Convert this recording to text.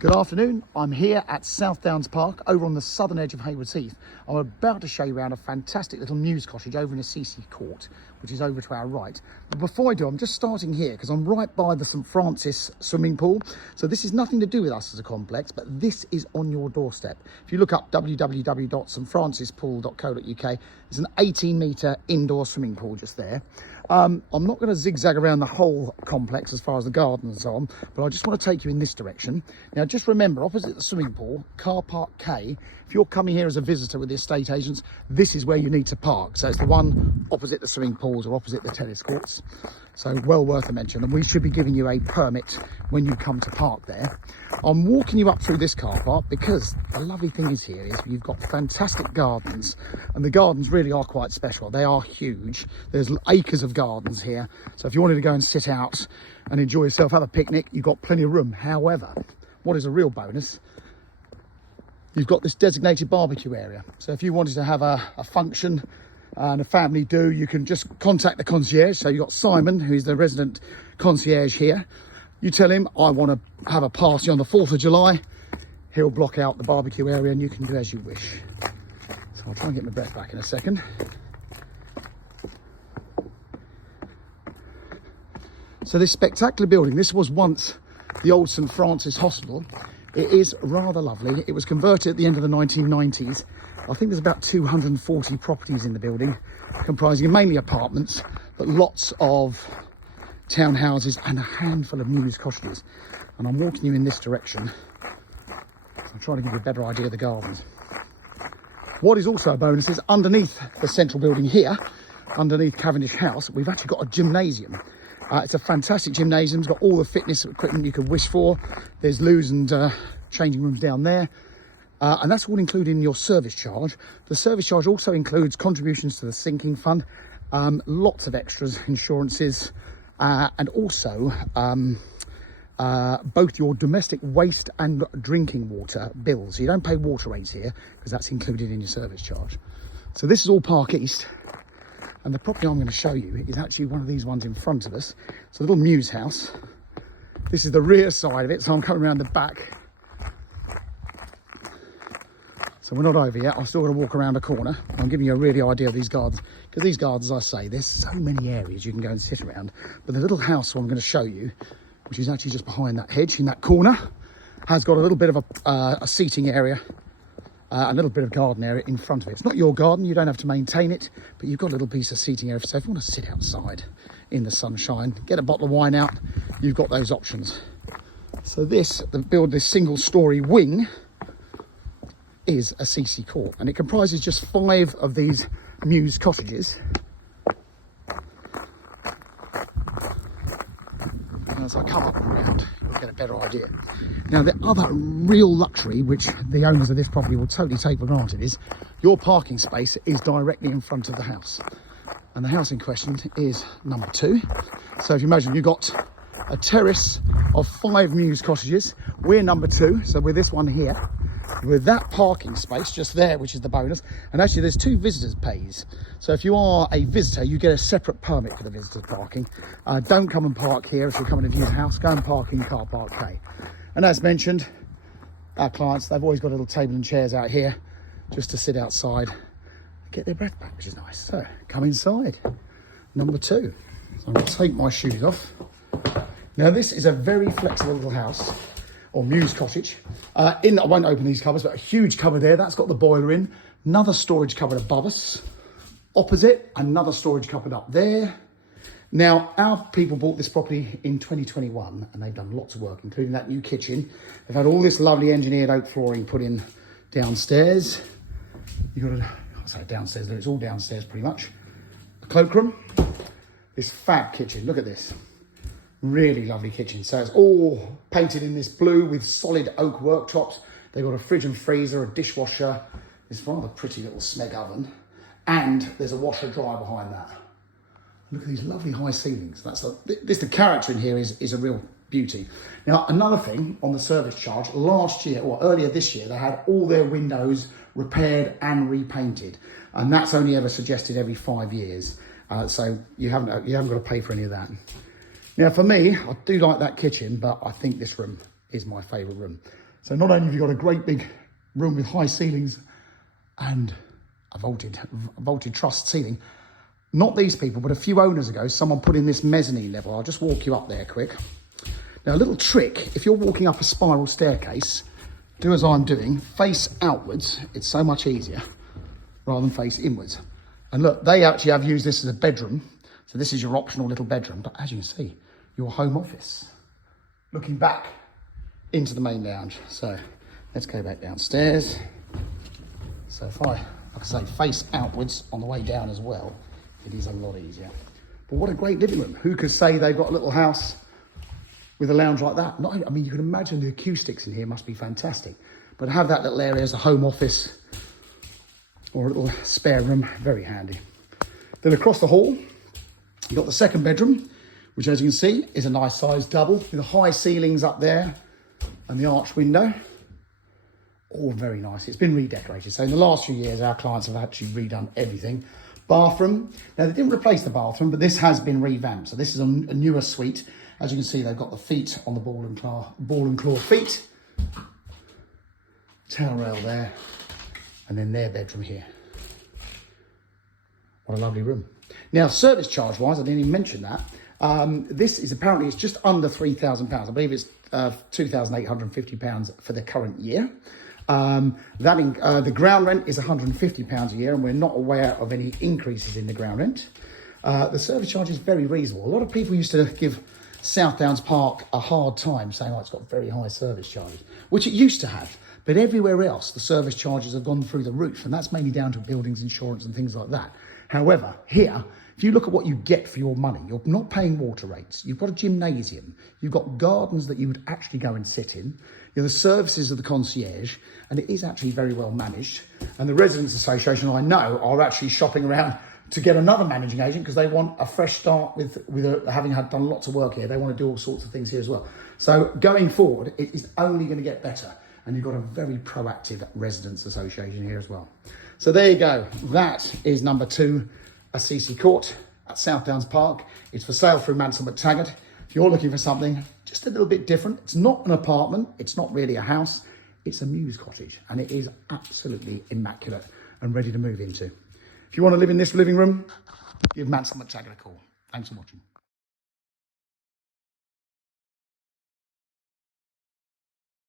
Good afternoon. I'm here at South Downs Park over on the southern edge of Haywards Heath. I'm about to show you around a fantastic little mews cottage over in Assisi Court, which is over to our right. But before I do, I'm just starting here because I'm right by the St Francis swimming pool. So this is nothing to do with us as a complex, but this is on your doorstep. If you look up www.stfrancispool.co.uk, there's an 18-metre indoor swimming pool just there. I'm not going to zigzag around the whole complex as far as the garden and so on, but I just want to take you in this direction. Now, just remember, opposite the swimming pool, car park K, if you're coming here as a visitor with the estate agents, this is where you need to park. So it's the one opposite the swimming pools or opposite the tennis courts. So well worth a mention, and we should be giving you a permit when you come to park there. I'm walking you up through this car park because the lovely thing is here is you've got fantastic gardens, and the gardens really are quite special. They are huge. There's acres of gardens here. So if you wanted to go and sit out and enjoy yourself, have a picnic, you've got plenty of room. However, what is a real bonus, you've got this designated barbecue area. So if you wanted to have a function and a family do, you can just contact the concierge. So you've got Simon, who's the resident concierge here. You tell him, I want to have a party on the 4th of July. He'll block out the barbecue area and you can do as you wish. So I'll try and get my breath back in a second. So this spectacular building, this was once the old St Francis Hospital. It is rather lovely. It was converted at the end of the 1990s. I think there's about 240 properties in the building, comprising mainly apartments, but lots of townhouses and a handful of mews cottages. And I'm walking you in this direction. I'm trying to give you a better idea of the gardens. What is also a bonus is underneath the central building here, underneath Cavendish House, we've actually got a gymnasium. It's a fantastic gymnasium. It's got all the fitness equipment you could wish for. There's loos and changing rooms down there. And that's all included in your service charge. The service charge also includes contributions to the sinking fund, lots of extras, insurances, and also both your domestic waste and drinking water bills. So you don't pay water rates here because that's included in your service charge. So this is all Park East. And the property I'm going to show you is actually one of these ones in front of us. It's a little mews house. This is the rear side of it, so I'm coming around the back. So we're not over yet. I've still got to walk around a corner. I'm giving you a really idea of these gardens, because these gardens, as I say, there's so many areas you can go and sit around. But the little house I'm going to show you, which is actually just behind that hedge in that corner, has got a little bit of a seating area. A little bit of garden area in front of it. It's not your garden, you don't have to maintain it, but you've got a little piece of seating area. So if you want to sit outside in the sunshine, get a bottle of wine out, you've got those options. So this single story wing is Assisi Court, and it comprises just 5 of these mews cottages. And as I come up and around, you'll get a better idea. Now, the other real luxury, which the owners of this property will totally take for granted, is your parking space is directly in front of the house. And the house in question is number 2. So if you imagine you've got a terrace of 5 mews cottages, we're number 2, so we're this one here, with that parking space just there, which is the bonus. And actually there's 2 visitors pays. So if you are a visitor, you get a separate permit for the visitor parking. Don't come and park here if you're coming to view the house. Go and park in car park K. And as mentioned, our clients, they've always got a little table and chairs out here just to sit outside and get their breath back, which is nice. So come inside, number 2. So I'm going to take my shoes off. Now this is a very flexible little house, or mews cottage. I won't open these cupboards, but a huge cupboard there. That's got the boiler in. Another storage cupboard above us. Opposite, another storage cupboard up there. Now, our people bought this property in 2021 and they've done lots of work, including that new kitchen. They've had all this lovely engineered oak flooring put in downstairs. I'll say downstairs, it's all downstairs pretty much. The cloakroom, this fab kitchen, look at this. Really lovely kitchen. So it's all painted in this blue with solid oak worktops. They've got a fridge and freezer, a dishwasher, this rather pretty little smeg oven, and there's a washer dryer behind that. Look at these lovely high ceilings. The character in here is a real beauty. Now, another thing on the service charge, earlier this year, they had all their windows repaired and repainted. And that's only ever suggested every 5 years. So you haven't got to pay for any of that. Now, for me, I do like that kitchen, but I think this room is my favourite room. So not only have you got a great big room with high ceilings and a vaulted truss ceiling, not these people, but a few owners ago, someone put in this mezzanine level. I'll just walk you up there quick. Now, a little trick, if you're walking up a spiral staircase, do as I'm doing, face outwards. It's so much easier rather than face inwards. And look, they actually have used this as a bedroom. So this is your optional little bedroom. But as you can see, your home office, looking back into the main lounge. So let's go back downstairs. So if I, like I say, face outwards on the way down as well, it is a lot easier. But what a great living room. Who could say they've got a little house with a lounge like that? I mean, you can imagine the acoustics in here must be fantastic. But to have that little area as a home office or a little spare room, very handy. Then across the hall, you've got the second bedroom, which as you can see is a nice sized double with the high ceilings up there and the arch window. All very nice. It's been redecorated. So in the last few years, our clients have actually redone everything. Bathroom. Now, they didn't replace the bathroom, but this has been revamped. So this is a newer suite. As you can see, they've got the feet on the ball and claw feet. Towel rail there. And then their bedroom here. What a lovely room. Now, service charge wise, I didn't even mention that. This is apparently, it's just under £3,000. I believe it's £2,850 for the current year. The ground rent is £150 a year, and we're not aware of any increases in the ground rent. The service charge is very reasonable. A lot of people used to give South Downs Park a hard time saying, oh, it's got very high service charges, which it used to have. But everywhere else, the service charges have gone through the roof, and that's mainly down to buildings insurance and things like that. However, here, if you look at what you get for your money, you're not paying water rates. You've got a gymnasium. You've got gardens that you would actually go and sit in. You're the services of the concierge, and it is actually very well managed. And the Residents Association, I know, are actually shopping around to get another managing agent because they want a fresh start with having done lots of work here. They want to do all sorts of things here as well. So going forward, it is only going to get better. And you've got a very proactive Residents Association here as well. So there you go. That is number 2, Assisi Court at South Downs Park. It's for sale through Mansell McTaggart. If you're looking for something just a little bit different, it's not an apartment, it's not really a house, it's a Muse cottage, and it is absolutely immaculate and ready to move into. If you want to live in this living room, give Mansell McTaggart a call. Thanks for watching.